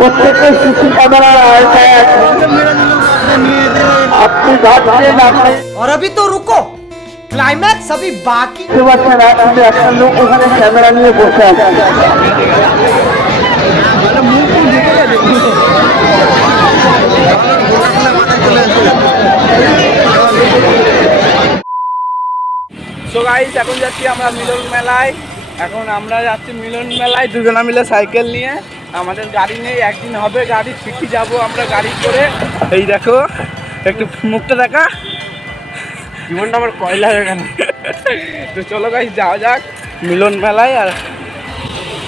প্রত্যেকটা সিসি ক্যামেরার আওতায় আছে আপনি ভাবছেন আপনি और अभी तो रुको क्लाइमैक्स अभी बाकी বুঝতে পারছেন না কিন্তু একটা লোক ওখানে ক্যামেরা নিয়ে বসে আছে সো গাইস এখন যাচ্ছি আমরা মিলন মেলায় এখন আমরা যাচ্ছি মিলন মেলায় দুজনা মিলে সাইকেল নিয়ে আমাদের গাড়ি নেই একদিন হবে গাড়ি ঠিকই যাব আমরা গাড়ি করে। এই দেখো একটু মুখটা দেখা। জীবনটা আমার কয়লা হয়ে গেল। তো চলো গাই যাওয়া যাক মিলন মেলায় আর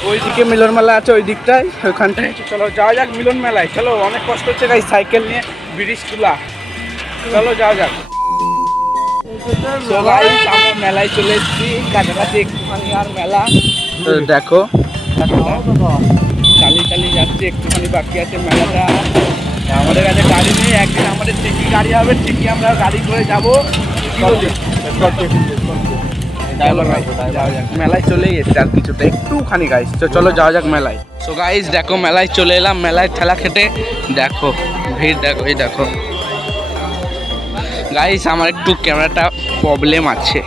ওইদিকে মিলন মেলা আছে ওই দিকটায় ওইখানটায়। চলো যাওয়া যাক মিলন মেলায়। চলো অনেক কষ্ট হচ্ছে গাই সাইকেল নিয়ে ব্রিজ তোলা চলো যাওয়া যাক। আমরা মেলায় চলে এসেছি কাছাকাছি একটুখানি আর মেলা। দেখো। যাচ্ছে, একটুখানি বাকি আছে মেলাটা। আমাদের কাছে গাড়ি নেই, একদিন আমাদের ঠিকই গাড়ি হবে, ঠিকই আমরা গাড়ি করে যাব। মেলায় চলেই এসছে আর কিছুটা, একটুখানি গাইস তো চলো যাওয়া যাক মেলায়। সো গাইস দেখো, মেলায় চলে এলাম, মেলায় ঠেলা খেটে। দেখো, ভিড় দেখো, এই দেখো। গাইস আমার একটু ক্যামেরাটা প্রবলেম আছে।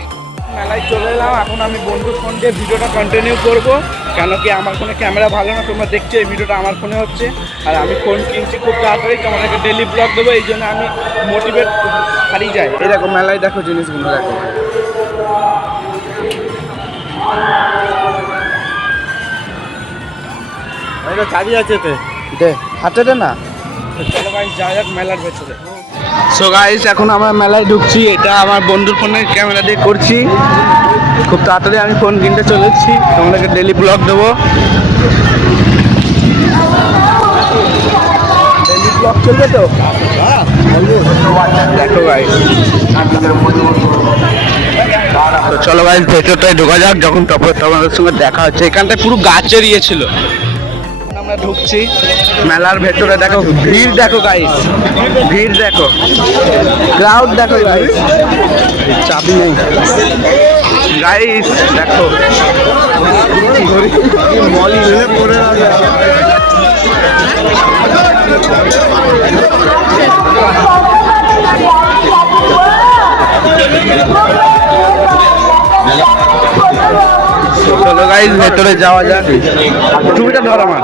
মেলায় চলে এলাম। এখন আমি বন্ধুর ফোন দিয়ে ভিডিওটা কন্টিনিউ করব। কেন কি আমার ফোনে ক্যামেরা ভালো না তোমরা দেখছ এই ভিডিওটা আমার ফোনে হচ্ছে। আর আমি ফোন কিনছি খুব তাড়াতাড়ি তোমাদেরকে ডেলি ব্লগ দেবো এই জন্য আমি মোটিভেট হারিয়ে যাই। এই দেখো মেলায় দেখো জিনিসগুলো দেখো। চাবি আছে তো দে হাতে দে না। সো গাইস এখন আমরা মেলায় ঢুকছি। এটা আমার বন্ধুর ফোনের ক্যামেরা দিয়ে করছি। খুব তাড়াতাড়ি আমি ফোন কিনতে চলেছি। তোমাদেরকে ডেলি ব্লগ দেবো। ডেলি ব্লগ চলবে তো? দেখো গাইস তো চলো গাইস ভেতরটায় ঢোকা যাক। যখন তারপর তোমাদের সঙ্গে দেখা হচ্ছে। এখানটায় পুরো গাছ এরিয়েছিল আমরা ঢুকছি। মেলার ভেতরে দেখো ভিড় দেখো গাইস ভিড় দেখো। ক্রাউড দেখো গাইস চাবি নেই। গাইস দেখো। মলি পড়ে গাইস ভেতরে যাওয়া যাক। ছবিটা ধর আমার।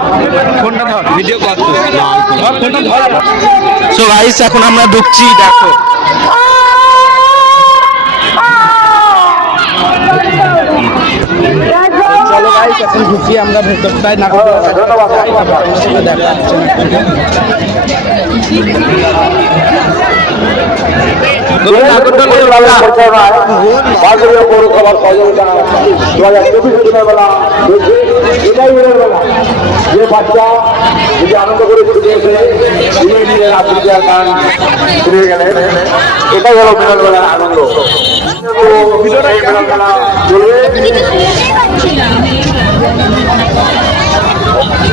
ফোনটা ধর। ভিডিও। ধর ফোনটা ধর সো গাইস এখন আমরা ঢুকছি দেখো। চলো গাইস এখন ঢুকি আমরা ভেতরটায় না? দেখা যাচ্ছে না নাগরদোলায় ওঠা। বাজারে পৌরসভার সহযোগিতা দু হাজার চব্বিশ দিনের এটাই দিনের বেলা যে বাচ্চা যদি আনন্দ করে ছুটে এসে ধীরে ধীরে রাত্রিতে গান ফিরে গেলেন। এটাই হলো মিলন বেলার আনন্দ। মিলন বেলা চলবে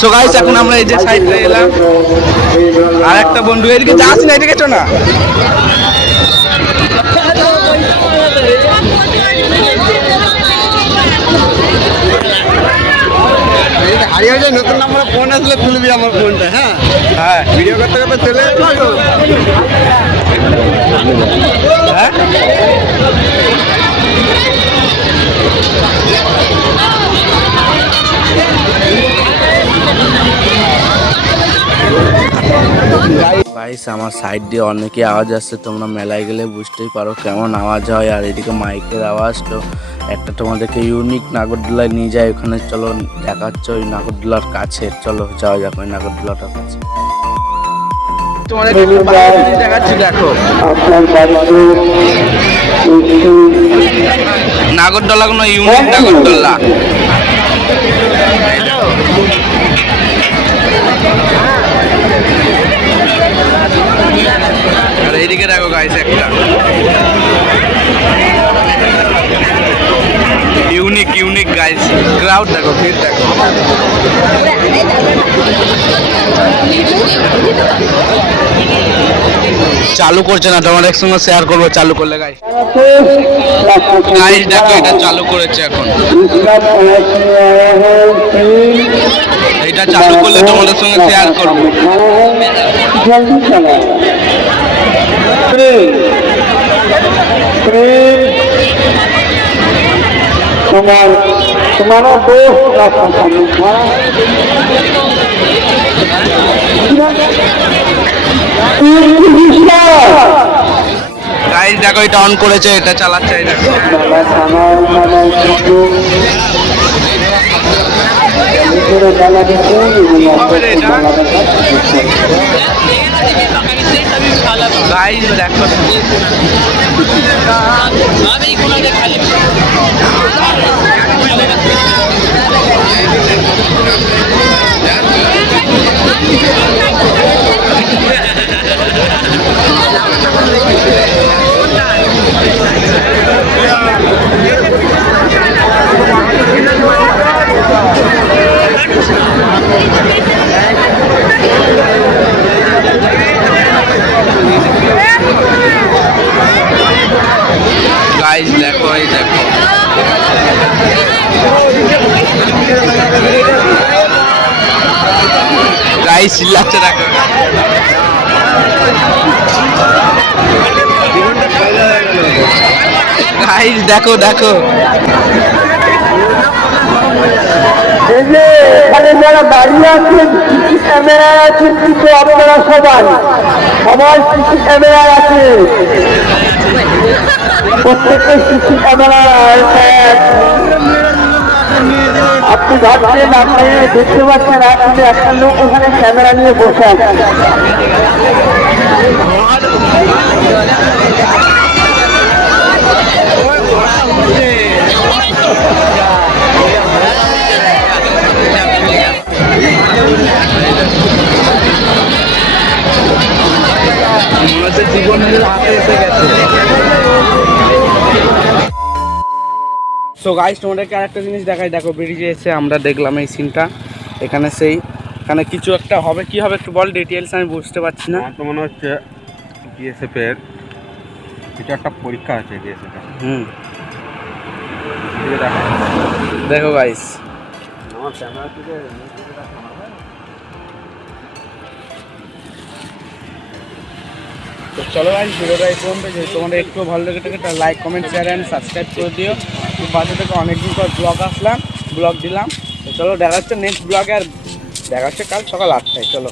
সো গাইস এখন আমরা এই যে সাইডে এলাম। আর একটা বন্ধু এদিকে যাস না এদিকে না। হারিয়ে যায় নতুন নাম্বার ফোন আসলে তুলবি আমার ফোনটা হ্যাঁ? হ্যাঁ। ভিডিও করতে করতে চলে হ্যাঁ? গাইস আমার সাইড দিয়ে অনেকে আওয়াজ আসছে। তোমরা মেলায় গেলে বুঝতেই পারো কেমন আওয়াজ হয়। আর এদিকে মাইকের আওয়াজ তো একটা তোমাদেরকে ইউনিক নাগরদোলায় নিয়ে যায় ওখানে চলো দেখাচ্ছ ওই নাগরদোলার কাছে। চলো যাওয়া যাক ওই নাগরদোলাটার কাছে। নাগরদোলা কোনো ইউনিক নাগরদোলা। গাইস একটা। ইউনিক ইউনিক গাইস ক্রাউড দেখো, ভিড় দেখো। চালু করছে না তোমার একসঙ্গে শেয়ার করব, চালু করলে গাইস গাইস দেখো, এটা চালু করেছে এখন। এটা চালু করলে তোমাদের সঙ্গে শেয়ার করব। তোমার দোষ রাস্তা সামনে গাইস দেখো এটা অন করেছে এটা চালাচ্ছে এই দেখো গাইস দেখো গাইস দেখো এই দেখো গাইস চিল্লাচ্ছে দেখো গাইস দেখো দেখো। এখানে যারা দাঁড়িয়ে আছেন সিসি ক্যামেরা আছে। কিন্তু আপনারা সবাই সবাই সিসি ক্যামেরা আছে প্রত্যেকের সিসি ক্যামেরা আপনি ভাবছেন আপনি দেখতে পাচ্ছেন আপনি একটা লোক ওখানে ক্যামেরা নিয়ে বসে আছে আমাদের জীবনের হাতে এসে সো গাইস তোমাদেরকে আরেকটা জিনিস দেখাই। দেখো বেরিয়ে এসে আমরা দেখলাম এই সিনটা এখানে সেই এখানে কিছু একটা হবে। কি হবে একটু বল? ডিটেলস আমি বুঝতে পারছি না। আমার তো মনে হচ্ছে বিএসএফ এর কিছু একটা পরীক্ষা আছে বিএসএফ হুম। দেখো। গাইস আমার ক্যামেরা থেকে তো চলো গাইস ভিডিওটা এই পর্যন্ত যদি তোমাদের একটু ভালো লেগে থাকে তাহলে like comment share and subscribe করে দিও। বাসা থেকে অনেকদিন পর ব্লগ আসলাম ব্লগ দিলাম। চলো দেখা হচ্ছে নেক্সট ব্লগে আর দেখা হচ্ছে কাল সকাল আটটায়, চলো।